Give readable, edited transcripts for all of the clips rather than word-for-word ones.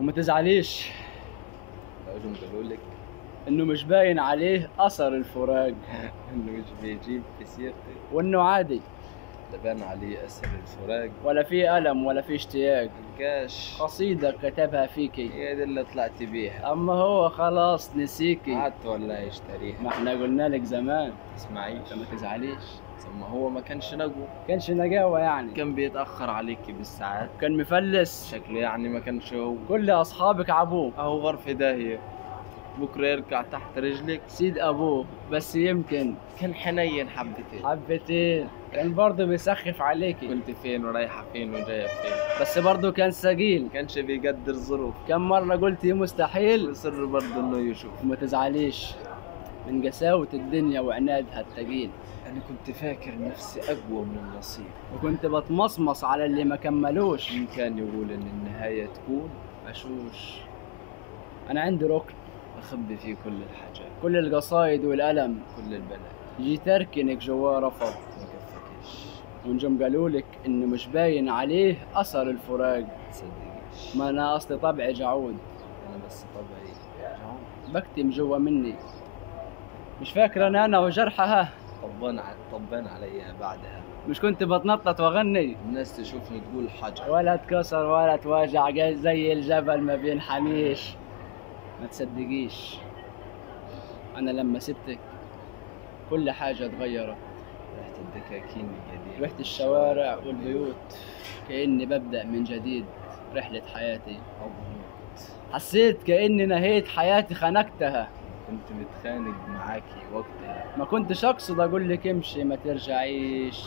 وما تزعليش لقيتهم قالوا لك انه مش باين عليه اثر الفراق انه مش بيجيب في سيرتك، وانه عادي ده بان عليه اثر الفراق. ولا في ألم ولا في اشتياق. الكاش قصيدة كتبها فيكي هي دي اللي طلعت بيها، اما هو خلاص نسيكي. قعدت ولا يشتريها. ما احنا قلنا لك زمان تسمعيش؟ ما تزعليش. ثم هو ما كانش نجو، كانش نجاوة يعني، كان بيتأخر عليكي بالساعات، كان مفلس. شكله يعني ما كانش هو. كل اصحابك عبوه، اهو غرف داهية، بكرة يركع تحت رجلك. سيد ابوه بس يمكن كان حنين حبتين، حبتين، كان برضه بيسخف عليكي. كنت فين ورايحة فين وجاية فين، بس برضه كان ثقيل. كانش بيقدر ظروف، كم مرة قلتي مستحيل. وصر برضه انه يشوف. وما تزعليش من قساوة الدنيا وعنادها التقيل، انا كنت فاكر نفسي اقوى من النصيب، وكنت بتمصمص على اللي ما كملوش. مين كان يقول ان النهاية تكون أشوش. أنا عندي ركن اخبي فيه كل الحاجات، كل القصايد والألم، كل البلاء، جيت أركنك جوا رفض، ما كفكش. ونجم قالولك إنه مش باين عليه أثر الفراق. تصدقيش، ما أنا أصلي طبعي جعود، انا بس طبعي جعان. بكتم جوا مني. مش فاكرة إن أنا وجرحها طبان عليها بعدها، مش كنت بتنطط وأغني، الناس تشوفني تقول حجر. ولا اتكسر ولا اتواجع زي الجبل ما بينحنيش. ما تصدقيش، أنا لما سبتك كل حاجة اتغيرت. ريحة الدكاكين الجديدة، رحت الشوارع والبيوت كأني ببدأ من جديد رحلة حياتي. أو موت. حسيت كأني نهيت حياتي خنقتها. كنت متخانق معاكي وقتها، ما كنتش أقصد أقول لك امشي ما ترجعيش،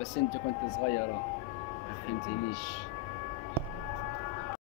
بس انت كنت صغيرة ما فهمتنيش.